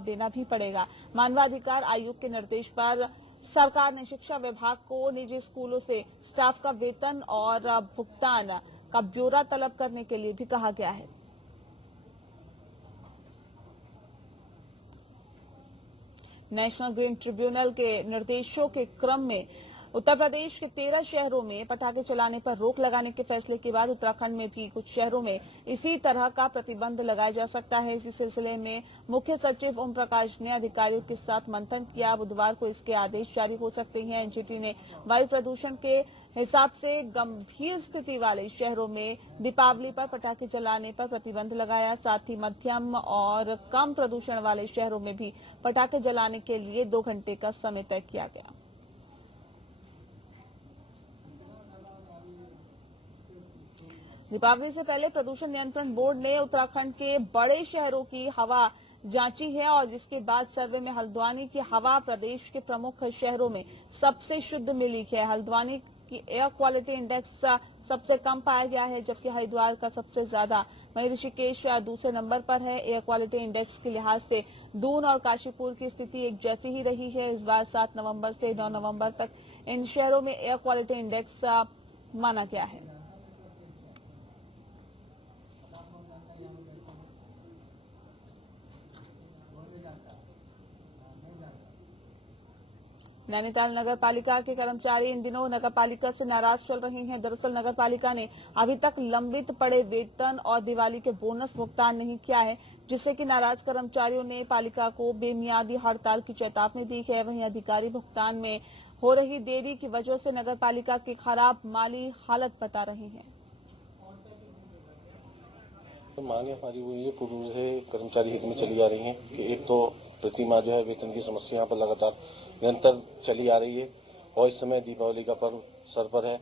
देना भी पड़ेगा। मानवाधिकार आयोग के निर्देश पर सरकार ने शिक्षा विभाग को निजी स्कूलों से स्टाफ का वेतन और भुगतान का ब्यौरा तलब करने के लिए भी कहा गया है। नेशनल ग्रीन ट्रिब्यूनल के निर्देशों के क्रम में उत्तर प्रदेश के 13 शहरों में पटाखे चलाने पर रोक लगाने के फैसले के बाद उत्तराखंड में भी कुछ शहरों में इसी तरह का प्रतिबंध लगाया जा सकता है। इसी सिलसिले में मुख्य सचिव ओम प्रकाश ने अधिकारियों के साथ मंथन किया। बुधवार को इसके आदेश जारी हो सकते हैं। एनजीटी ने वायु प्रदूषण के हिसाब से गंभीर स्थिति वाले शहरों में दीपावली पर पटाखे चलाने पर प्रतिबंध लगाया। साथ ही मध्यम और कम प्रदूषण वाले शहरों में भी पटाखे जलाने के लिए 2 घंटे का समय तय किया गया। दीपावली से पहले प्रदूषण नियंत्रण बोर्ड ने उत्तराखंड के बड़े शहरों की हवा जांची है और जिसके बाद सर्वे में हल्द्वानी की हवा प्रदेश के प्रमुख शहरों में सबसे शुद्ध मिली है। हल्द्वानी की एयर क्वालिटी इंडेक्स सबसे कम पाया गया है, जबकि हरिद्वार का सबसे ज्यादा। वहीं ऋषिकेश दूसरे नंबर पर है। एयर क्वालिटी इंडेक्स के लिहाज से दून और काशीपुर की स्थिति एक जैसी ही रही है। इस बार 7 नवंबर से 9 नवंबर तक इन शहरों में एयर क्वालिटी इंडेक्स माना गया है। नैनीताल नगर पालिका के कर्मचारी इन दिनों नगर पालिका से नाराज चल रहे हैं। दरअसल नगर पालिका ने अभी तक लंबित पड़े वेतन और दिवाली के बोनस भुगतान नहीं किया है, जिससे कि नाराज कर्मचारियों ने पालिका को बेमियादी हड़ताल की चेतावनी दी है। वहीं अधिकारी भुगतान में हो रही देरी की वजह से नगर पालिका की खराब माली हालत बता रहे हैं। मांगे हमारी वो ये पूर्व से कर्मचारी हित में चली आ रही हैं कि एक तो प्रति माह जो है वेतन की समस्या यहाँ पर लगातार निरंतर चली आ रही है और इस समय दीपावली का पर्व सर पर है।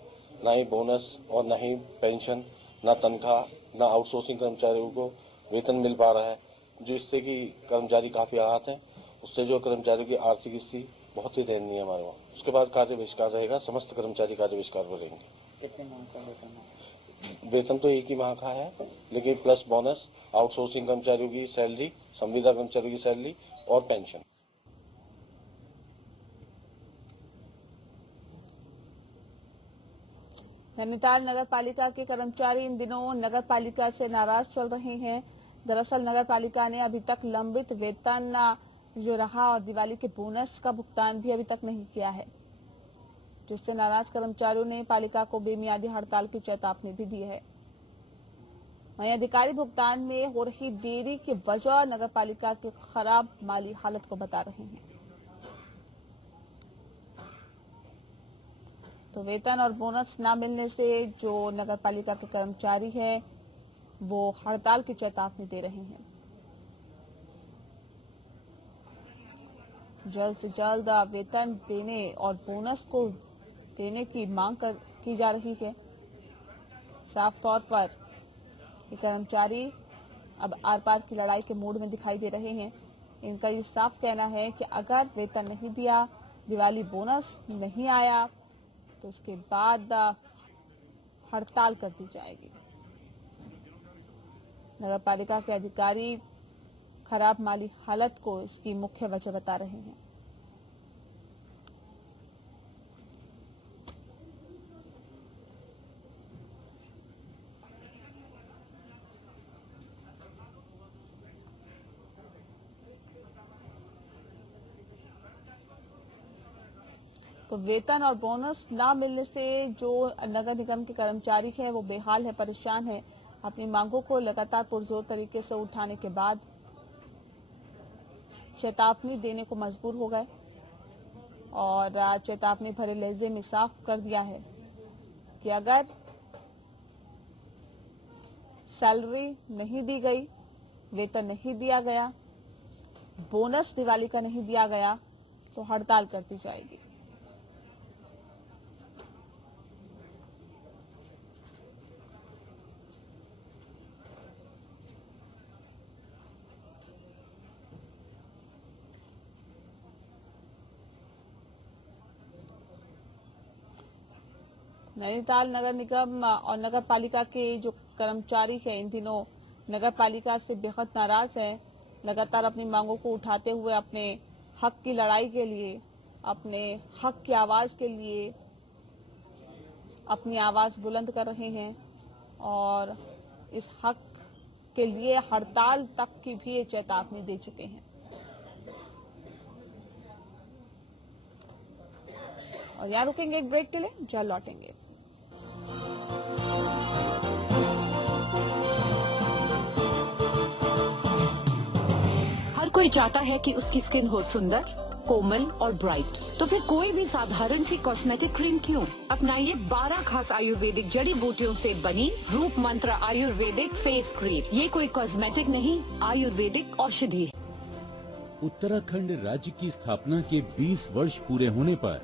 ना ही बोनस और ना ही पेंशन, ना तनख्वाह, ना आउटसोर्सिंग कर्मचारियों को वेतन मिल पा रहा है, जो इससे कि कर्मचारी काफी आहत हैं। उससे जो कर्मचारियों की आर्थिक स्थिति बहुत ही दयनीय है हमारे वहाँ। उसके बाद कार्य बहिष्कार रहेगा, समस्त कर्मचारी कार्य बहिष्कार पर रहेंगे। कितने माह का वेतन है? वेतन तो एक ही माह का है, लेकिन प्लस बोनस, आउटसोर्सिंग कर्मचारियों की सैलरी, संविदा कर्मचारियों की सैलरी और पेंशन। नैनीताल नगर पालिका के कर्मचारी इन दिनों नगर पालिका से नाराज चल रहे हैं। दरअसल नगर पालिका ने अभी तक लंबित वेतन जो रहा और दिवाली के बोनस का भुगतान भी अभी तक नहीं किया है, जिससे नाराज कर्मचारियों ने पालिका को बेमियादी हड़ताल की चेतावनी भी दी है। वहीं अधिकारी भुगतान में हो रही देरी की वजह नगर पालिका की खराब माली हालत को बता रहे हैं। तो वेतन और बोनस न मिलने से जो नगर पालिका के कर्मचारी है वो हड़ताल की चेतावनी दे रहे हैं। जल्द से जल्द वेतन देने और बोनस को देने की मांग की जा रही है। साफ तौर पर ये कर्मचारी अब आर पार की लड़ाई के मूड में दिखाई दे रहे हैं। इनका ये साफ कहना है कि अगर वेतन नहीं दिया, दिवाली बोनस नहीं आया, तो उसके बाद हड़ताल कर दी जाएगी। नगर पालिका के अधिकारी खराब माली हालत को इसकी मुख्य वजह बता रहे हैं। तो वेतन और बोनस ना मिलने से जो नगर निगम के कर्मचारी है वो बेहाल है, परेशान है। अपनी मांगों को लगातार पुरजोर तरीके से उठाने के बाद चेतावनी देने को मजबूर हो गए और चेतावनी भरे लहजे में साफ कर दिया है कि अगर सैलरी नहीं दी गई, वेतन नहीं दिया गया, बोनस दिवाली का नहीं दिया गया, तो हड़ताल कर दी जाएगी। नैनीताल नगर निगम और नगर पालिका के जो कर्मचारी है इन दिनों नगर पालिका से बेहद नाराज है। लगातार अपनी मांगों को उठाते हुए अपने हक की लड़ाई के लिए, अपने हक की आवाज के लिए अपनी आवाज बुलंद कर रहे हैं और इस हक के लिए हड़ताल तक की भी ये चेतावनी दे चुके हैं। और यहाँ रुकेंगे एक ब्रेक के लिए, जल्द लौटेंगे। हर कोई चाहता है कि उसकी स्किन हो सुंदर, कोमल और ब्राइट, तो फिर कोई भी साधारण सी कॉस्मेटिक क्रीम क्यों? अपनाइए 12 खास आयुर्वेदिक जड़ी बूटियों से बनी रूप मंत्र आयुर्वेदिक फेस क्रीम। ये कोई कॉस्मेटिक नहीं, आयुर्वेदिक औषधि है। उत्तराखंड राज्य की स्थापना के 20 वर्ष पूरे होने पर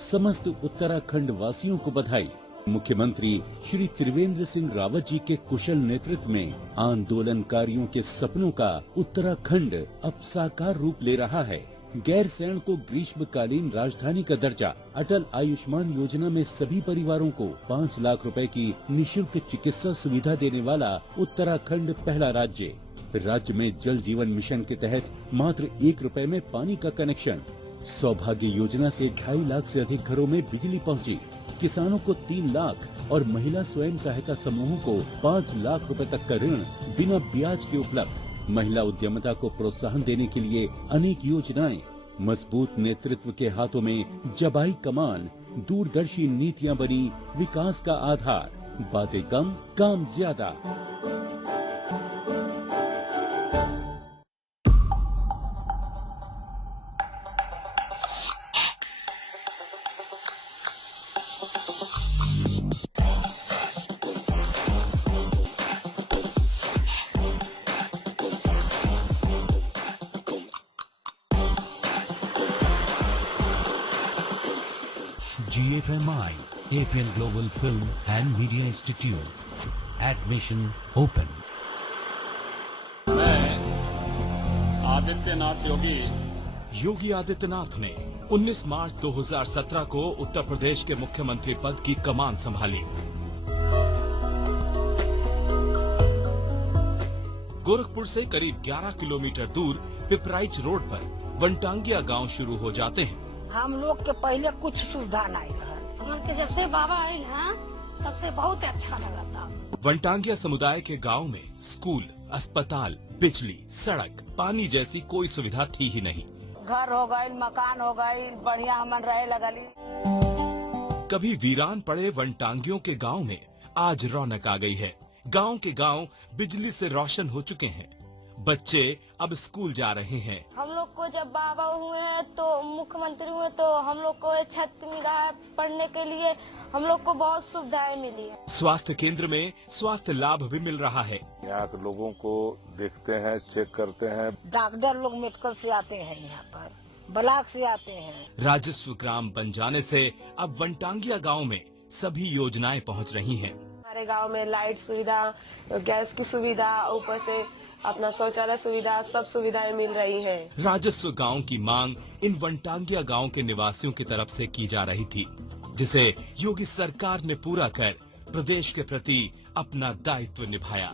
समस्त उत्तराखंड वासियों को बधाई। मुख्यमंत्री श्री त्रिवेंद्र सिंह रावत जी के कुशल नेतृत्व में आंदोलनकारियों के सपनों का उत्तराखंड अब साकार रूप ले रहा है। गैरसैंण को ग्रीष्मकालीन राजधानी का दर्जा, अटल आयुष्मान योजना में सभी परिवारों को 5 लाख रुपए की निःशुल्क चिकित्सा सुविधा देने वाला उत्तराखंड पहला राज्य। राज्य में जल जीवन मिशन के तहत मात्र 1 रुपए में पानी का कनेक्शन। सौभाग्य योजना से 2.5 लाख से अधिक घरों में बिजली पहुंची। किसानों को 3 लाख और महिला स्वयं सहायता समूहों को 5 लाख रुपए तक का ऋण बिना ब्याज के उपलब्ध। महिला उद्यमिता को प्रोत्साहन देने के लिए अनेक योजनाएं। मजबूत नेतृत्व के हाथों में जबाई कमान, दूरदर्शी नीतियां बनी विकास का आधार। बातें कम, काम ज्यादा। GFMI, APL Global Film and Media Institute. Admission open. मैं आदित्यनाथ योगी आदित्यनाथ ने 19 मार्च 2017 को उत्तर प्रदेश के मुख्यमंत्री पद की कमान संभाली। गोरखपुर से करीब 11 किलोमीटर दूर पिपराइच रोड पर वनटांगिया गांव शुरू हो जाते हैं। हम लोग के पहले कुछ सुविधा नहीं रहा। हमके जब से बाबा आए हैं तब से बहुत अच्छा लगा था। वनटांगिया समुदाय के गांव में स्कूल, अस्पताल, बिजली, सड़क, पानी जैसी कोई सुविधा थी ही नहीं। घर हो गई, मकान हो गई, बढ़िया हमन रहे लगली। कभी वीरान पड़े वनटांगियों के गांव में आज रौनक आ गई है। गांव के गांव बिजली से रोशन हो चुके हैं। बच्चे अब स्कूल जा रहे हैं। हम लोग को जब बाबा हुए हैं तो मुख्यमंत्री हुए तो हम लोग को छत मिला है पढ़ने के लिए। हम लोग को बहुत सुविधाएं मिली है। स्वास्थ्य केंद्र में स्वास्थ्य लाभ भी मिल रहा है। यहाँ के लोगों को देखते हैं, चेक करते हैं। डॉक्टर लोग मेडिकल से आते हैं, यहाँ पर ब्लॉक से आते हैं। राजस्व ग्राम बन जाने से अब वनटांगिया गांव में सभी योजनाएं पहुंच रही हैं। हमारे गांव में लाइट सुविधा, गैस की सुविधा, ऊपर से अपना शौचालय सुविधा, सब सुविधाएं मिल रही हैं। राजस्व गांव की मांग इन वनटांगिया गांव के निवासियों की तरफ से की जा रही थी, जिसे योगी सरकार ने पूरा कर प्रदेश के प्रति अपना दायित्व निभाया।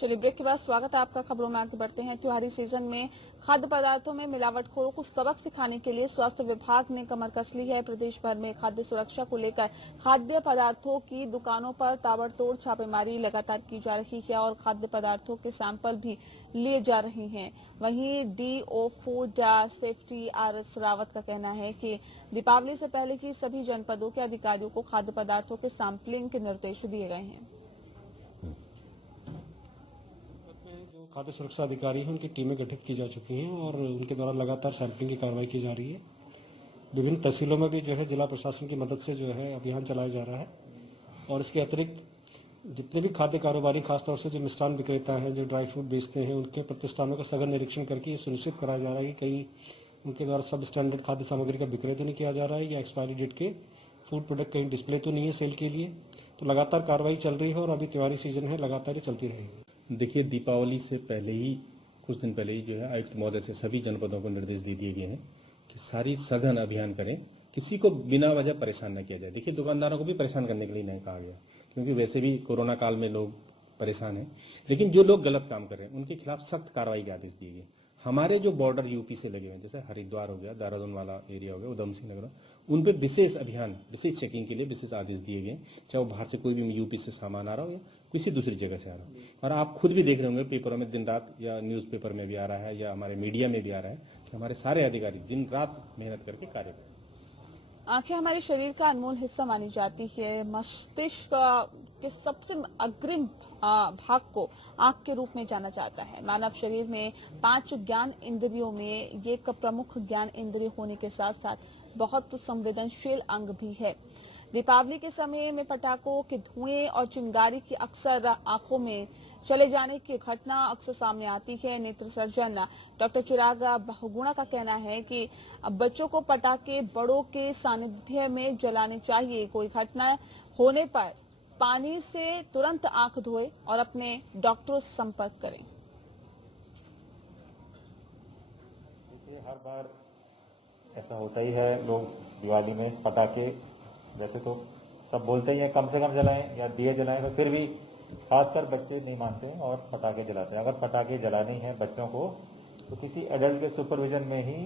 चलिए ब्रेक के बाद स्वागत है आपका। खबरों में आगे बढ़ते हैं। त्योहारी सीजन में खाद्य पदार्थों में मिलावटखोरों को सबक सिखाने के लिए स्वास्थ्य विभाग ने कमर कस ली है। प्रदेश भर में खाद्य सुरक्षा को लेकर खाद्य पदार्थों की दुकानों पर ताबड़तोड़ छापेमारी लगातार की जा रही है और खाद्य पदार्थों के सैंपल भी लिए जा रहे हैं। वहीं DO food safety R S. Rawat का कहना है कि दीपावली से पहले ही सभी जनपदों के अधिकारियों को खाद्य पदार्थों के सैंपलिंग के निर्देश दिए गए हैं। खाद्य सुरक्षा अधिकारी हैं, उनकी टीमें गठित की जा चुकी हैं और उनके द्वारा लगातार सैंपलिंग की कार्रवाई की जा रही है। विभिन्न तहसीलों में भी जो है जिला प्रशासन की मदद से जो है अभियान चलाया जा रहा है और इसके अतिरिक्त जितने भी खाद्य कारोबारी, खासतौर से जो मिष्ठान विक्रेता हैं, जो ड्राई फ्रूट बेचते हैं, उनके प्रतिष्ठानों का सघन निरीक्षण करके ये सुनिश्चित कराया जा रहा है कि कहीं उनके द्वारा सब स्टैंडर्ड खाद्य सामग्री का विक्रय तो नहीं किया जा रहा है या एक्सपायरी डेट के फूड प्रोडक्ट कहीं डिस्प्ले तो नहीं है सेल के लिए। तो लगातार कार्रवाई चल रही है और अभी त्योहारी सीजन है, लगातार ये चलती रहेगी। देखिए, दीपावली से पहले ही कुछ दिन पहले ही जो है आयुक्त महोदय से सभी जनपदों को निर्देश दे दिए गए हैं कि सारी सघन अभियान करें, किसी को बिना वजह परेशान न किया जाए। देखिए, दुकानदारों को भी परेशान करने के लिए नहीं कहा गया, क्योंकि वैसे भी कोरोना काल में लोग परेशान हैं, लेकिन जो लोग गलत काम कर रहे हैं उनके खिलाफ सख्त कार्रवाई के आदेश दिए गए। हमारे जो बॉर्डर यूपी से लगे हुए हैं, जैसे हरिद्वार हो गया, देहरादून वाला एरिया हो गया, उधम सिंह नगर, उन पे विशेष अभियान, विशेष चेकिंग के लिए विशेष आदेश दिए गए, चाहे वो बाहर से कोई भी यूपी से सामान आ रहा हो या किसी दूसरी जगह से आ रहा हो। और आप खुद भी देख रहे होंगे पेपरों में दिन रात, या न्यूज़पेपर में भी आ रहा है या हमारे मीडिया में भी आ रहा है कि हमारे सारे अधिकारी दिन रात मेहनत करके कार्य करते हैं। आंखें हमारे शरीर का अनमोल हिस्सा मानी जाती है। मस्तिष्क के सबसे अग्रिम भाग को आंख के रूप में जाना जाता है। मानव शरीर में 5 ज्ञान इंद्रियों में ये एक प्रमुख ज्ञान इंद्रिय होने के साथ साथ बहुत संवेदनशील अंग भी है। दीपावली के समय में पटाखों के धुएं और चिंगारी की अक्सर आंखों में चले जाने की घटना अक्सर सामने आती है। नेत्र सर्जन डॉक्टर चिराग बहुगुणा का कहना है कि बच्चों को पटाखे बड़ों के सानिध्य में जलाने चाहिए। कोई घटना होने पर पानी से तुरंत आंख धोए और अपने डॉक्टर से संपर्क करें। हर बार ऐसा होता ही है, लोग दिवाली में पटाखे वैसे तो सब बोलते ही हैं कम से कम जलाएं या दिए जलाएं, तो फिर भी खासकर बच्चे नहीं मानते हैं और पटाखे जलाते हैं। अगर पटाखे जलाने हैं बच्चों को तो किसी एडल्ट के सुपरविजन में ही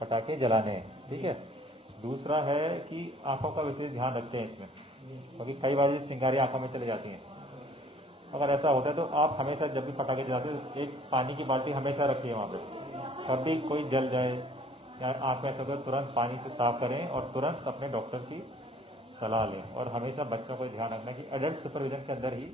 पटाखे जलाने हैं, ठीक है। दूसरा है कि आंखों का विशेष ध्यान रखते हैं इसमें, क्योंकि कई बार ये चिंगारी आंखों में चली जाती हैं। अगर ऐसा होता है तो आप हमेशा जब भी पटाखे जलाते हो एक पानी की बाल्टी हमेशा रखिए वहाँ पे, कभी कोई जल जाए या आंख में ऐसा हो तुरंत पानी से साफ करें और तुरंत अपने डॉक्टर की सलाह लें। और हमेशा बच्चों को ध्यान रखना कि एडल्ट सुपरविजन के अंदर ही।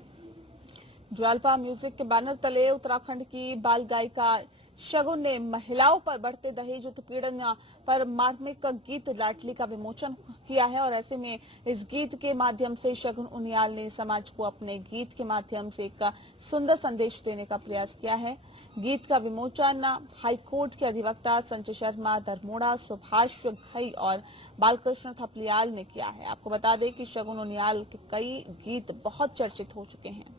ज्वालपा म्यूजिक के बैनर तले उत्तराखंड की बाल गायिका शगुन ने महिलाओं पर बढ़ते दहेज उत्पीड़न पर मार्मिक गीत लाडली का विमोचन किया है। और ऐसे में इस गीत के माध्यम से शगुन उनियाल ने समाज को अपने गीत के माध्यम से एक सुंदर संदेश देने का प्रयास किया है। गीत का विमोचन हाईकोर्ट के अधिवक्ता संजय शर्मा दरमोड़ा, सुभाष घई और बालकृष्ण थपलियाल ने किया है। आपको बता दें कि शगुन उनियाल के कई गीत बहुत चर्चित हो चुके हैं।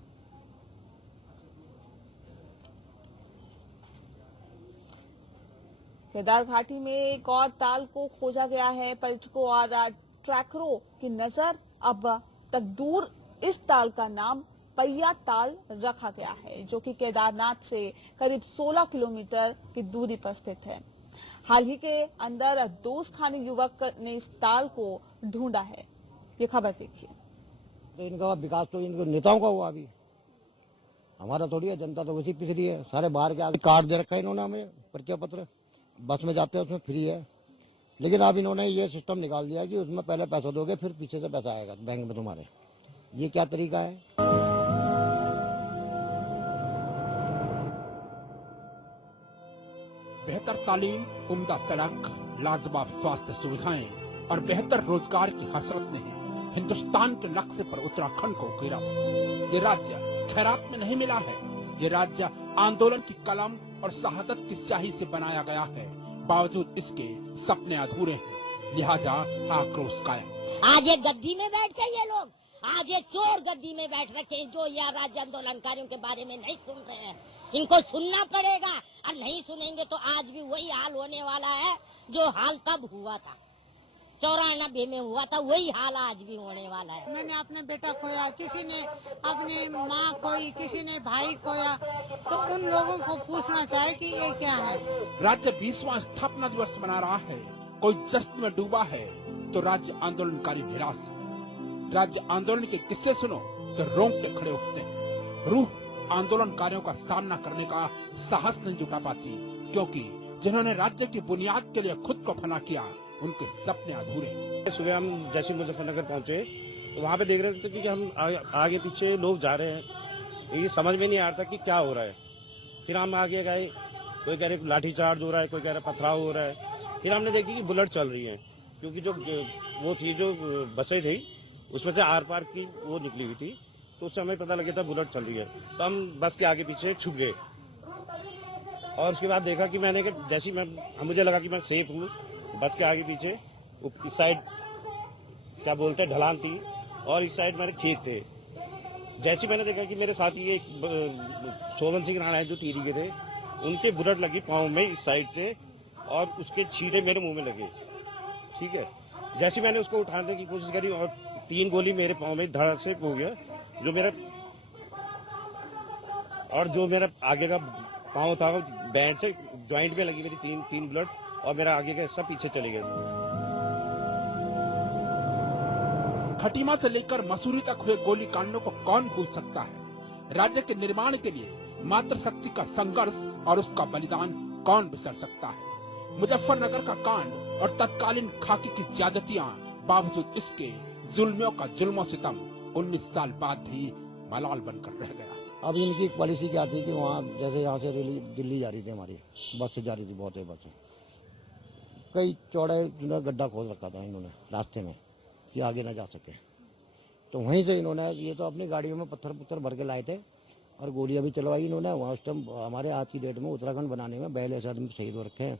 केदार घाटी में एक और ताल को खोजा गया है। पर्यटकों और ट्रैकरों की नजर अब तक दूर इस ताल का नाम पैया ताल रखा गया है, जो कि केदारनाथ से करीब 16 किलोमीटर की दूरी पर स्थित है। हाल ही के अंदर 2 स्थानीय युवक ने इस ताल को ढूंढा है। ये खबर देखिए। तो इनका विकास तो इनके नेताओं का हुआ, अभी हमारा थोड़ी है। जनता तो वैसी पिछड़ी है, सारे बाहर के आगे कार्ड दे रखा है इन्होंने हमें, परिचय पत्र। बस में जाते हैं उसमें फ्री है, लेकिन अब इन्होंने ये सिस्टम निकाल दिया कि उसमें पहले पैसा दोगे फिर पीछे से पैसा आएगा बैंक में तुम्हारे। ये क्या तरीका है? बेहतर तालीम, उम्दा सड़क, लाजवाब स्वास्थ्य सुविधाएं और बेहतर रोजगार की हसरत ने हिंदुस्तान के लक्ष्य पर उत्तराखंड को घेरा। ये राज्य खैरात में नहीं मिला है, ये राज्य आंदोलन की कलम और शहादत की स्याही से बनाया गया है। बावजूद इसके सपने अधूरे हैं, लिहाजा आक्रोश कायम। आज एक गद्दी में बैठ के ये लोग, आज ये चोर गद्दी में बैठ रखे हैं जो यह राज्य आंदोलनकारियों के बारे में नहीं सुन रहे हैं। इनको सुनना पड़ेगा, और नहीं सुनेंगे तो आज भी वही हाल होने वाला है जो हाल तब हुआ था, 94 में हुआ था, वही हाल आज भी होने वाला है। मैंने अपना बेटा खोया, किसी ने अपने माँ खोई, किसी ने भाई खोया, तो उन लोगों को पूछना चाहिए कि ये क्या है। राज्य 20वां स्थापना दिवस मना रहा है, कोई जश्न में डूबा है तो राज्य आंदोलनकारी निराश है। राज्य आंदोलन के किस्से सुनो तो रोंगटे खड़े उठते हैं। रूह आंदोलनकारियों का सामना करने का साहस नहीं जुटा पाती, क्योंकि जिन्होंने राज्य की बुनियाद के लिए खुद को फना किया उनके सपने अधूरे। सुबह हम जैसे मुजफ्फरनगर पहुंचे तो वहाँ पे देख रहे थे कि हम आगे पीछे लोग जा रहे हैं, ये समझ में नहीं आ रहा था कि क्या हो रहा है। फिर हम आगे गए, कोई कह रहे लाठीचार्ज हो रहा है, कोई कह रहा पथराव हो रहा है। फिर हमने देखी कि बुलेट चल रही है, क्योंकि जो वो थी जो बसें थी उसमें से आर पार की वो निकली हुई थी, तो उससे हमें पता लगा था बुलेट चल रही है। तो हम बस के आगे पीछे छुप गए और उसके बाद देखा कि मैंने जैसी मुझे लगा कि मैं सेफ हूँ। बस के आगे पीछे इस साइड क्या बोलते हैं ढलान थी और इस साइड मेरे खेत थे। जैसे मैंने देखा कि मेरे साथ ही एक सोवन सिंह राणा है जो तीरी के थे, उनके बुलेट लगी पाँव में इस साइड से और उसके छींटे मेरे मुंह में लगे। ठीक है, जैसे मैंने उसको उठाने की कोशिश करी और 3 गोली मेरे पाँव में धड़ से हो गया, जो मेरा आगे का पाँव था बैंड से जॉइंट में लगी मेरी तीन ब्लड, और मेरा आगे का हिस्सा पीछे चले गया। खटीमा से लेकर मसूरी तक हुए गोलीकांडों को कौन भूल सकता है। राज्य के निर्माण के लिए मातृशक्ति का संघर्ष और उसका बलिदान कौन बिसर सकता है। मुजफ्फरनगर का कांड और तत्कालीन खाकी की ज्यादतियां, बावजूद इसके जुल्मियों का जुल्मों सितम 19 साल बाद भी मलाल बनकर रह गया। अब इनकी पॉलिसी क्या थी कि वहाँ जैसे यहाँ से रैली दिल्ली जा रही थी, हमारी बस से जा रही थी, बहुत है बस कई चौड़े गड्ढा खोद रखा था इन्होंने रास्ते में कि आगे ना जा सके, तो वहीं से इन्होंने ये तो अपनी गाड़ियों में पत्थर भर के लाए थे और गोलियां भी चलवाई इन्होंने। वहाँ उस टाइम हमारे आज की डेट में उत्तराखंड बनाने में 42 आदमी शहीद हो रखे हैं,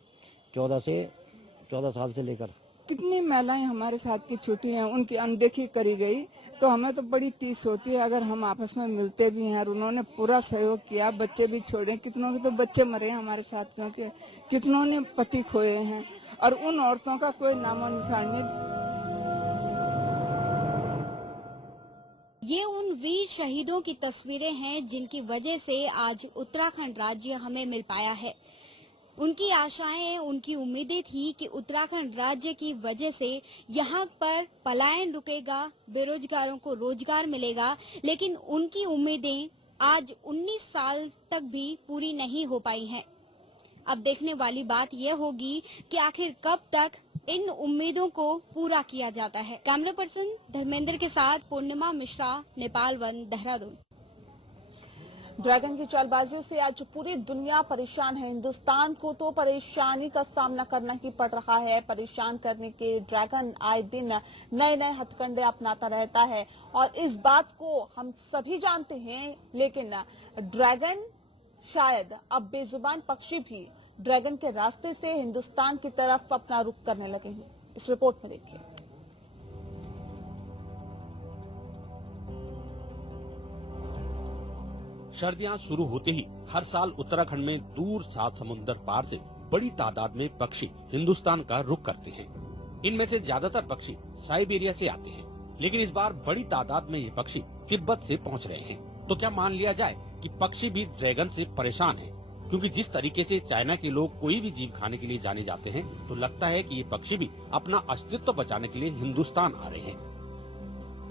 14 साल से लेकर। कितनी महिलाएं हमारे साथ की छुट्टी हैं, उनकी अनदेखी करी गई, तो हमें तो बड़ी टीस होती है। अगर हम आपस में मिलते भी हैं और उन्होंने पूरा सहयोग किया, बच्चे भी छोड़े, कितनों के तो बच्चे मरे हैं हमारे साथ, क्योंकि कितनों ने पति खोए हैं और उन औरतों का कोई नामो निशान नहीं। ये उन वीर शहीदों की तस्वीरें हैं जिनकी वजह से आज उत्तराखंड राज्य हमें मिल पाया है। उनकी आशाएं, उनकी उम्मीदें थी कि उत्तराखंड राज्य की वजह से यहाँ पर पलायन रुकेगा, बेरोजगारों को रोजगार मिलेगा, लेकिन उनकी उम्मीदें आज 19 साल तक भी पूरी नहीं हो पाई हैं। अब देखने वाली बात यह होगी कि आखिर कब तक इन उम्मीदों को पूरा किया जाता है। कैमरा पर्सन धर्मेंद्र के साथ पूर्णिमा मिश्रा, नेपाल वन, देहरादून। ड्रैगन की चालबाजियों से आज पूरी दुनिया परेशान है। हिंदुस्तान को तो परेशानी का सामना करना ही पड़ रहा है। परेशान करने के ड्रैगन आए दिन नए नए हथकंडे अपनाता रहता है और इस बात को हम सभी जानते हैं, लेकिन ड्रैगन शायद अब बेजुबान पक्षी भी ड्रैगन के रास्ते से हिंदुस्तान की तरफ अपना रुख करने लगे हैं। इस रिपोर्ट में देखिए। सर्दियां शुरू होते ही हर साल उत्तराखंड में दूर 7 समुंदर पार से बड़ी तादाद में पक्षी हिंदुस्तान का रुख करते हैं। इनमें से ज्यादातर पक्षी साइबेरिया से आते हैं, लेकिन इस बार बड़ी तादाद में ये पक्षी तिब्बत से पहुंच रहे हैं। तो क्या मान लिया जाए कि पक्षी भी ड्रैगन से परेशान हैं? क्योंकि जिस तरीके से चाइना के लोग कोई भी जीव खाने के लिए जाने जाते हैं, तो लगता है कि ये पक्षी भी अपना अस्तित्व बचाने के लिए हिंदुस्तान आ रहे हैं।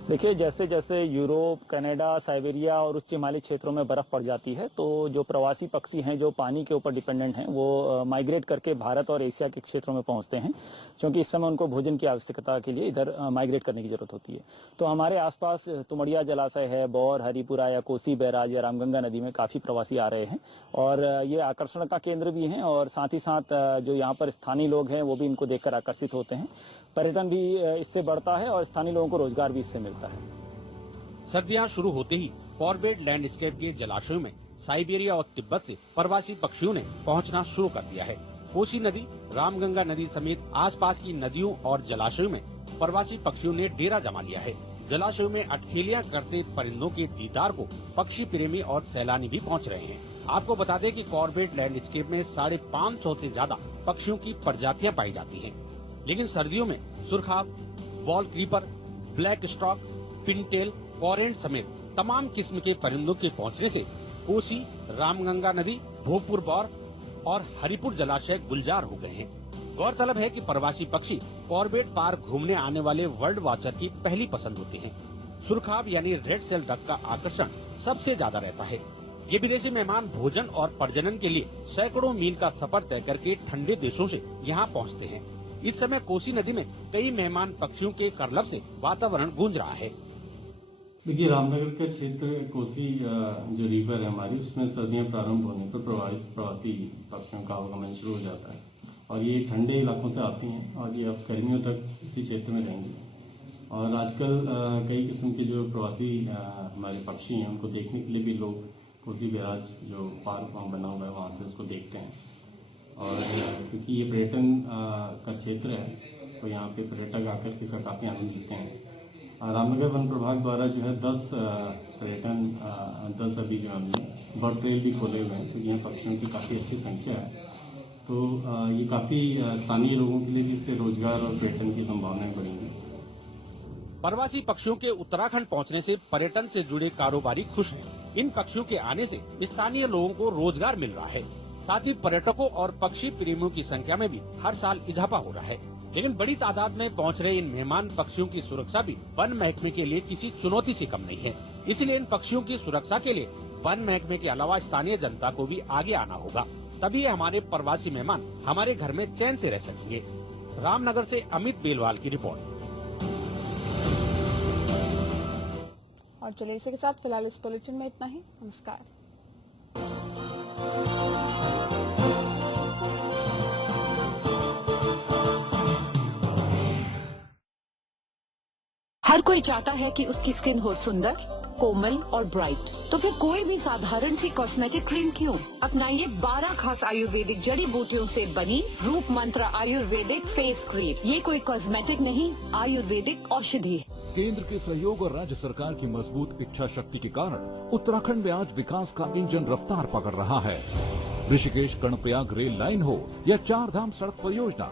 देखिए, जैसे जैसे यूरोप, कनाडा, साइबेरिया और उच्च हिमालयी क्षेत्रों में बर्फ पड़ जाती है, तो जो प्रवासी पक्षी हैं जो पानी के ऊपर डिपेंडेंट हैं, वो माइग्रेट करके भारत और एशिया के क्षेत्रों में पहुंचते हैं, क्योंकि इस समय उनको भोजन की आवश्यकता के लिए इधर माइग्रेट करने की जरूरत होती है। तो हमारे आसपास तुमड़िया जलाशय है, बौर, हरिपुरा या कोसी बैराज या रामगंगा नदी में काफी प्रवासी आ रहे हैं और ये आकर्षण का केंद्र भी हैं और साथ ही साथ जो यहाँ पर स्थानीय लोग हैं वो भी इनको देखकर आकर्षित होते हैं। पर्यटन भी इससे बढ़ता है और स्थानीय लोगों को रोजगार भी इससे मिलता है। सर्दियां शुरू होते ही कॉर्बेट लैंडस्केप के जलाशयों में साइबेरिया और तिब्बत से प्रवासी पक्षियों ने पहुंचना शुरू कर दिया है। कोसी नदी, रामगंगा नदी समेत आसपास की नदियों और जलाशयों में प्रवासी पक्षियों ने डेरा जमा लिया है। जलाशयों में अटखेलियां करते परिंदों के दीदार को पक्षी प्रेमी और सैलानी भी पहुंच रहे हैं। आपको बता दें कि कॉर्बेट लैंडस्केप में 550 से ज्यादा पक्षियों की प्रजातियां पाई जाती हैं। लेकिन सर्दियों में सुरखाब, wall creeper, black stork, pintail, कॉरेंट समेत तमाम किस्म के परिंदों के पहुंचने से कोसी, रामगंगा नदी, भोगपुर बौर और हरिपुर जलाशय गुलजार हो गए हैं। गौरतलब है कि प्रवासी पक्षी कॉर्बेट पार्क घूमने आने वाले वर्ल्ड वॉचर की पहली पसंद होते हैं। सुरखाब यानी रेड सेल डक का आकर्षण सबसे ज्यादा रहता है। ये विदेशी मेहमान भोजन और प्रजनन के लिए सैकड़ों मील का सफर तय करके ठंडे देशों से यहाँ पहुँचते हैं। इस समय कोसी नदी में कई मेहमान पक्षियों के करलब से वातावरण गूंज रहा है। देखिए, रामनगर का क्षेत्र कोसी जो रिवर है हमारी, उसमें सर्दियां प्रारंभ होने पर प्रवासी पक्षियों का आवागमन शुरू हो जाता है और ये ठंडे इलाकों से आती हैं और ये अब गर्मियों तक इसी क्षेत्र में रहेंगी। और आजकल कई किस्म के जो प्रवासी हमारे पक्षी हैं उनको देखने के लिए भी लोग कोसी बैराज जो पार्क वहाँ बना हुआ है वहाँ से उसको देखते हैं। और क्योंकि ये पर्यटन का क्षेत्र है तो यहाँ पे पर्यटक आकर के इसका काफ़ी आनंद लेते हैं। रामनगर वन प्रभाग द्वारा जो है 10 पर्यटन 10 अभी जो हमने बर्ड ट्रेल भी खोले हुए हैं, तो यहाँ पक्षियों की काफ़ी अच्छी संख्या है। तो ये काफ़ी स्थानीय लोगों के लिए भी इससे रोजगार और पर्यटन की संभावनाएं बढ़ेंगी। प्रवासी पक्षियों के उत्तराखंड पहुंचने से पर्यटन से जुड़े कारोबारी खुश हैं। इन पक्षियों के आने से स्थानीय लोगों को रोजगार मिल रहा है। साथ ही पर्यटकों और पक्षी प्रेमियों की संख्या में भी हर साल इजाफा हो रहा है। लेकिन बड़ी तादाद में पहुंच रहे इन मेहमान पक्षियों की सुरक्षा भी वन महकमे के लिए किसी चुनौती से कम नहीं है। इसलिए इन पक्षियों की सुरक्षा के लिए वन महकमे के अलावा स्थानीय जनता को भी आगे आना होगा, तभी हमारे प्रवासी मेहमान हमारे घर में चैन से रह सकेंगे। रामनगर से अमित बेलवाल की रिपोर्ट। और चलिए इसी के साथ फिलहाल इस बुलेटिन में इतना ही। नमस्कार। हर कोई चाहता है कि उसकी स्किन हो सुंदर, कोमल और ब्राइट, तो फिर कोई भी साधारण सी कॉस्मेटिक क्रीम क्यों? अपनाइए 12 खास आयुर्वेदिक जड़ी बूटियों से बनी रूप मंत्र आयुर्वेदिक फेस क्रीम। ये कोई कॉस्मेटिक नहीं, आयुर्वेदिक औषधि है। केंद्र के सहयोग और राज्य सरकार की मजबूत इच्छा शक्ति के कारण उत्तराखंड में आज विकास का इंजन रफ्तार पकड़ रहा है। ऋषिकेश कर्णप्रयाग रेल लाइन हो या 4 धाम सड़क परियोजना,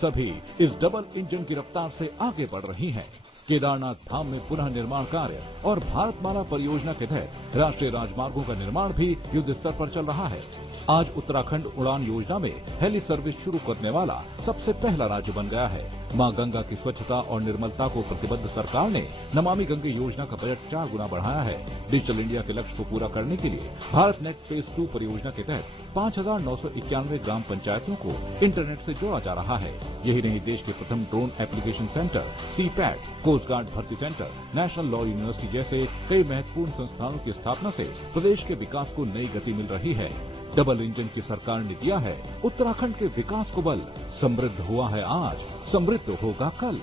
सभी इस डबल इंजन की रफ्तार से आगे बढ़ रही हैं। केदारनाथ धाम में पुनः निर्माण कार्य और भारतमाला परियोजना के तहत राष्ट्रीय राजमार्गों का निर्माण भी युद्ध स्तर पर चल रहा है। आज उत्तराखंड उड़ान योजना में हेली सर्विस शुरू करने वाला सबसे पहला राज्य बन गया है। मां गंगा की स्वच्छता और निर्मलता को प्रतिबद्ध सरकार ने नमामि गंगे योजना का बजट 4 गुना बढ़ाया है। डिजिटल इंडिया के लक्ष्य को पूरा करने के लिए भारत नेट फेज 2 परियोजना के तहत 5,991 ग्राम पंचायतों को इंटरनेट से जोड़ा जा रहा है। यही नहीं, देश के प्रथम drone application centre, CPAT, coast guard भर्ती सेंटर, नेशनल लॉ यूनिवर्सिटी जैसे कई महत्वपूर्ण संस्थानों की स्थापना से प्रदेश के विकास को नई गति मिल रही है। डबल इंजन की सरकार ने दिया है उत्तराखंड के विकास को बल। समृद्ध हुआ है आज, समृद्ध होगा कल।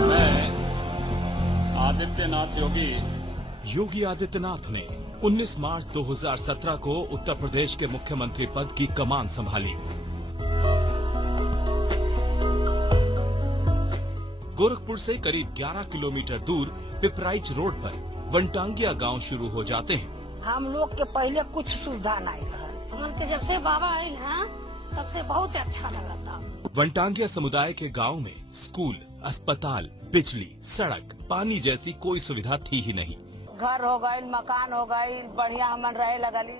मैं आदित्यनाथ योगी आदित्यनाथ ने 19 मार्च 2017 को उत्तर प्रदेश के मुख्यमंत्री पद की कमान संभाली। गोरखपुर से करीब 11 किलोमीटर दूर पिपराइच रोड पर वनटांगिया गांव शुरू हो जाते हैं। हम लोग के पहले कुछ सुविधा नहीं था। हमके जब से बाबा आए हैं तब से बहुत अच्छा लगा था। वनटांगिया समुदाय के गांव में स्कूल, अस्पताल, बिजली, सड़क, पानी जैसी कोई सुविधा थी ही नहीं। घर हो गई, मकान हो गई, बढ़िया हमन रहे लगली।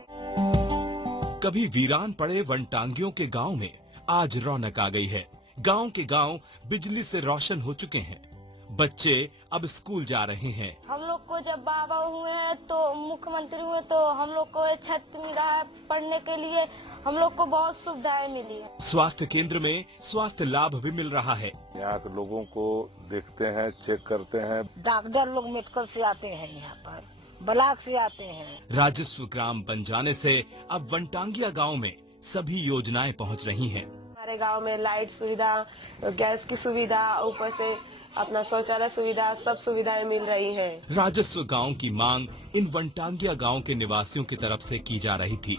कभी वीरान पड़े वनटांगियों के गांव में आज रौनक आ गई है। गांव के गांव बिजली से रोशन हो चुके हैं। बच्चे अब स्कूल जा रहे हैं। हम लोग को जब बाबा हुए हैं तो मुख्यमंत्री हुए तो हम लोग को छत मिला है पढ़ने के लिए। हम लोग को बहुत सुविधाएं मिली है। स्वास्थ्य केंद्र में स्वास्थ्य लाभ भी मिल रहा है। यहाँ के लोगों को देखते हैं, चेक करते हैं। डॉक्टर लोग मेडिकल से आते हैं, यहाँ पर ब्लॉक से आते हैं। राजस्व ग्राम बन जाने से अब वनटांगिया गांव में सभी योजनाएं पहुंच रही हैं। हमारे गांव में लाइट सुविधा, गैस की सुविधा, ऊपर से अपना शौचालय सुविधा, सब सुविधाएं मिल रही हैं। राजस्व गांव की मांग इन वनटांगिया गांव के निवासियों की तरफ से की जा रही थी,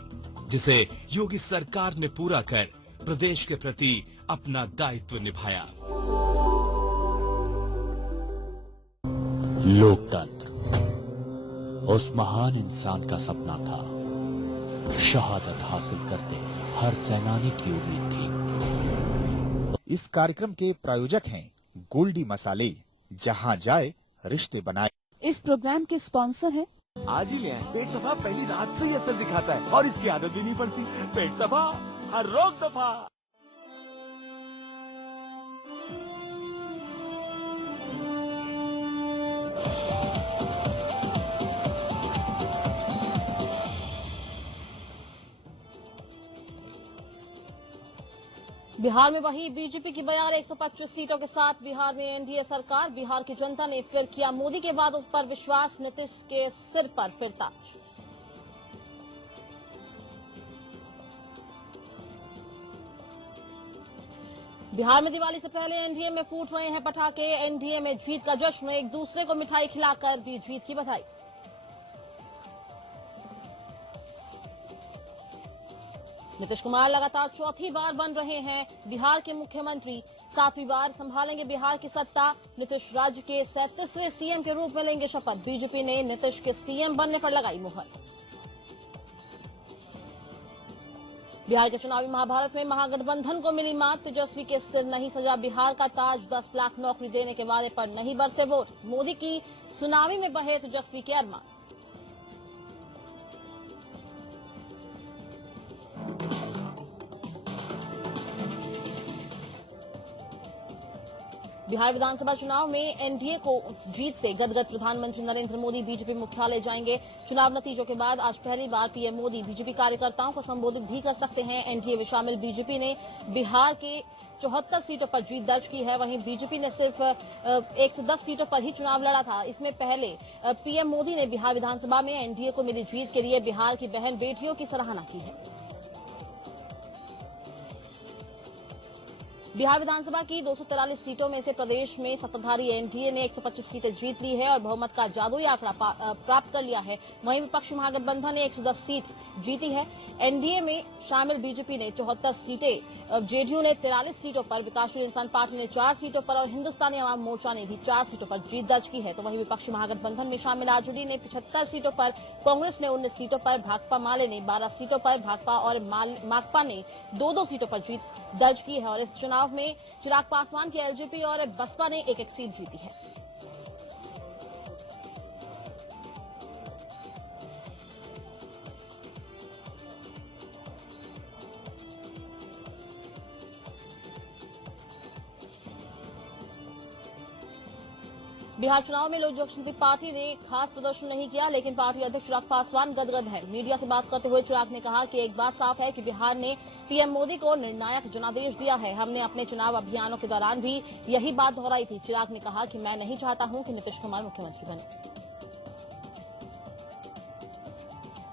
जिसे योगी सरकार ने पूरा कर प्रदेश के प्रति अपना दायित्व निभाया। लोकतंत्र उस महान इंसान का सपना था। शहादत हासिल करते हर सेनानी की उम्मीद थी। इस कार्यक्रम के प्रायोजक हैं गोल्डी मसाले, जहां जाए रिश्ते बनाए। इस प्रोग्राम के स्पॉन्सर हैं आज ही ले आए। पेट सफा पहली रात से ही असर दिखाता है और इसकी आदत भी नहीं पड़ती। पेट सफा हर रोग दफा। बिहार में वही बीजेपी की बयार 125 सीटों के साथ बिहार में एनडीए सरकार। बिहार की जनता ने फिर किया मोदी के बाद उस पर विश्वास। नीतीश के सिर पर फिर ताज। बिहार में दिवाली से पहले एनडीए में फूट रहे हैं पटाखे। एनडीए में जीत का जश्न, एक दूसरे को मिठाई खिलाकर दी जीत की बधाई। नीतीश कुमार लगातार चौथी बार बन रहे हैं बिहार के मुख्यमंत्री। 7वीं बार संभालेंगे बिहार की सत्ता। नीतीश राज्य के 37वें सीएम के रूप में लेंगे शपथ। बीजेपी ने नीतीश के सीएम बनने पर लगाई मुहर। बिहार के चुनावी महाभारत में महागठबंधन को मिली मात, तेजस्वी के सिर नहीं सजा बिहार का ताज, 10 लाख नौकरी देने के वादे पर नहीं बरसे वोट, मोदी की सुनामी में बहे तेजस्वी के अरमान। बिहार विधानसभा चुनाव में एनडीए को जीत से गदगद प्रधानमंत्री नरेंद्र मोदी बीजेपी मुख्यालय जाएंगे। चुनाव नतीजों के बाद आज पहली बार पीएम मोदी बीजेपी कार्यकर्ताओं को संबोधित भी कर सकते हैं। एनडीए में शामिल बीजेपी ने बिहार के 74 सीटों पर जीत दर्ज की है, वहीं बीजेपी ने सिर्फ 110 सीटों पर ही चुनाव लड़ा था। इसमें पहले पीएम मोदी ने बिहार विधानसभा में एनडीए को मिली जीत के लिए बिहार की बहन बेटियों की सराहना की है। बिहार विधानसभा की 243 सीटों में से प्रदेश में सत्ताधारी एनडीए ने 125 सीटें जीत ली है और बहुमत का जादुई आंकड़ा प्राप्त कर लिया है। वहीं विपक्षी महागठबंधन ने 110 सीट जीती है। एनडीए में शामिल बीजेपी ने 74 सीटें, जेडीयू ने 43 सीटों पर, विकासशील इंसान पार्टी ने 4 सीटों पर और हिंदुस्तानी अवाम मोर्चा ने भी 4 सीटों पर जीत दर्ज की है। तो वहीं विपक्षी महागठबंधन में शामिल आरजेडी ने 75 सीटों पर, कांग्रेस ने 19 सीटों पर, भाकपा माले ने 12 सीटों पर, भाकपा और माकपा ने 2-2 सीटों पर जीत दर्ज की है। और इस चुनाव में चिराग पासवान की एलजेपी और बसपा ने एक सीट जीती है। बिहार चुनाव में लोक जनशक्ति पार्टी ने खास प्रदर्शन नहीं किया, लेकिन पार्टी अध्यक्ष चिराग पासवान गदगद है। मीडिया से बात करते हुए चिराग ने कहा कि एक बात साफ है कि बिहार ने पीएम मोदी को निर्णायक जनादेश दिया है। हमने अपने चुनाव अभियानों के दौरान भी यही बात दोहराई थी। चिराग ने कहा कि मैं नहीं चाहता हूं कि नीतीश कुमार मुख्यमंत्री बने।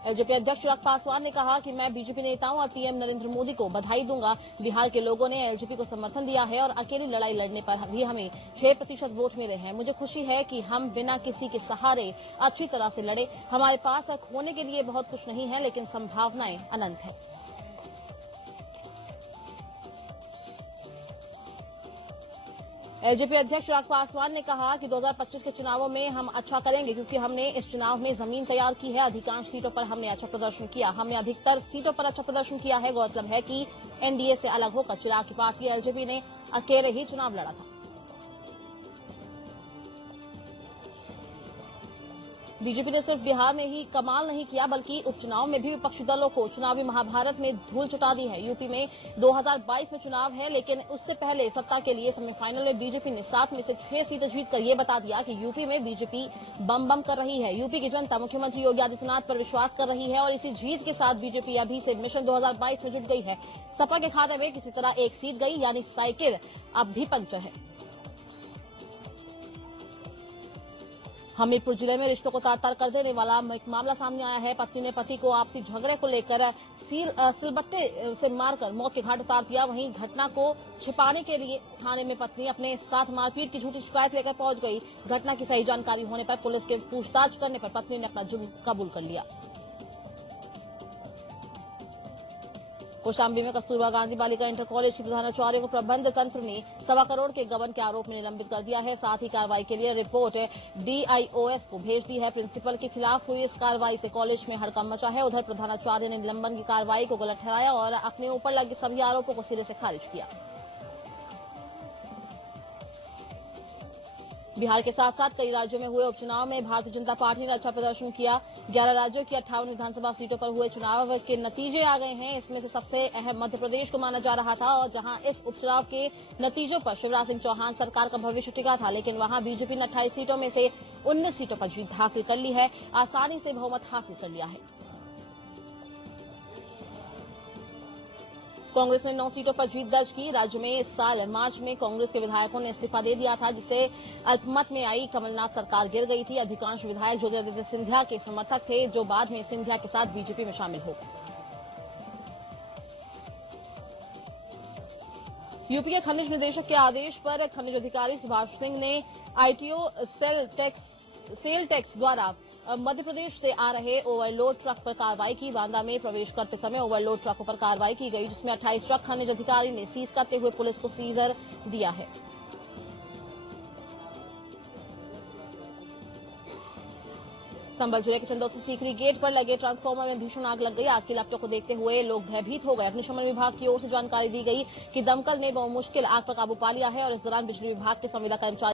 एलजेपी अध्यक्ष चिराग पासवान ने कहा कि मैं बीजेपी नेताओं और पीएम नरेंद्र मोदी को बधाई दूंगा। बिहार के लोगों ने एलजेपी को समर्थन दिया है और अकेली लड़ाई लड़ने पर भी हमें 6% वोट मिले हैं। मुझे खुशी है कि हम बिना किसी के सहारे अच्छी तरह से लड़े। हमारे पास खोने के लिए बहुत कुछ नहीं है, लेकिन संभावनाएं अनंत है। एलजेपी अध्यक्ष चिराग पासवान ने कहा कि 2025 के चुनावों में हम अच्छा करेंगे, क्योंकि हमने इस चुनाव में जमीन तैयार की है। अधिकांश सीटों पर हमने अच्छा प्रदर्शन किया। हमने अधिकतर सीटों पर अच्छा प्रदर्शन किया है। गौरतलब है कि एनडीए से अलग होकर चिराग की पार्टी एलजेपी ने अकेले ही चुनाव लड़ा था। बीजेपी ने सिर्फ बिहार में ही कमाल नहीं किया, बल्कि उपचुनाव में भी विपक्षी दलों को चुनावी महाभारत में धूल चटा दी है। यूपी में 2022 में चुनाव है, लेकिन उससे पहले सत्ता के लिए सेमीफाइनल में बीजेपी ने 7 में से 6 सीटें जीतकर ये बता दिया कि यूपी में बीजेपी बम बम कर रही है। यूपी की जनता मुख्यमंत्री योगी आदित्यनाथ पर विश्वास कर रही है और इसी जीत के साथ बीजेपी अभी से मिशन 2022 में जुट गई है। सपा के खाते में किसी तरह एक सीट गई, यानी साइकिल अब भी पंक्चर है। हमीरपुर जिले में रिश्तों को तार-तार कर देने वाला एक मामला सामने आया है। पत्नी ने पति को आपसी झगड़े को लेकर सिलबट्टे से मारकर मौत के घाट उतार दिया। वहीं घटना को छिपाने के लिए थाने में पत्नी अपने साथ मारपीट की झूठी शिकायत लेकर पहुंच गई। घटना की सही जानकारी होने पर पुलिस के पूछताछ करने पर पत्नी ने अपना जुर्म कबूल कर लिया। कौशाम्बी में कस्तूरबा गांधी बालिका इंटर कॉलेज की प्रधानाचार्य को प्रबंध तंत्र ने 1.25 करोड़ के गबन के आरोप में निलंबित कर दिया है। साथ ही कार्रवाई के लिए रिपोर्ट डीआईओएस को भेज दी है। प्रिंसिपल के खिलाफ हुई इस कार्रवाई से कॉलेज में हड़कंप मचा है। उधर प्रधानाचार्य ने निलंबन की कार्रवाई को गलत ठहराया और अपने ऊपर लगे सभी आरोपों को सिरे से खारिज किया। बिहार के साथ साथ कई राज्यों में हुए उपचुनाव में भारतीय जनता पार्टी ने अच्छा प्रदर्शन किया। 11 राज्यों की 58 विधानसभा सीटों पर हुए चुनाव के नतीजे आ गए हैं। इसमें से सबसे अहम मध्य प्रदेश को माना जा रहा था, और जहां इस उपचुनाव के नतीजों पर शिवराज सिंह चौहान सरकार का भविष्य टिका था, लेकिन वहां बीजेपी ने 28 सीटों में से 19 सीटों पर जीत हासिल कर ली है, आसानी से बहुमत हासिल कर लिया है। कांग्रेस ने 9 सीटों पर जीत दर्ज की। राज्य में इस साल मार्च में कांग्रेस के विधायकों ने इस्तीफा दे दिया था, जिससे अल्पमत में आई कमलनाथ सरकार गिर गई थी। अधिकांश विधायक ज्योतिरादित्य सिंधिया के समर्थक थे, जो बाद में सिंधिया के साथ बीजेपी में शामिल हो गए। यूपी के खनिज निदेशक के आदेश पर खनिज अधिकारी सुभाष सिंह ने आईटीओ सेल टैक्स द्वारा मध्य प्रदेश से आ रहे ओवरलोड ट्रक पर कार्रवाई की। बांदा में प्रवेश करते समय ओवरलोड ट्रकों पर कार्रवाई की गई, जिसमें 28 ट्रक खनिज अधिकारी ने सीज करते हुए पुलिस को सीजर दिया है। संबल जिले के चंदौद से सीकरी गेट पर लगे ट्रांसफार्मर में भीषण आग लग गई। आग की लपटों को देखते हुए लोग भयभीत हो गए। अग्निशमन विभाग की ओर से जानकारी दी गई कि दमकल ने बहुमुश्किल आग पर काबू पा लिया है और इस दौरान बिजली विभाग के संविदा कर्मचारी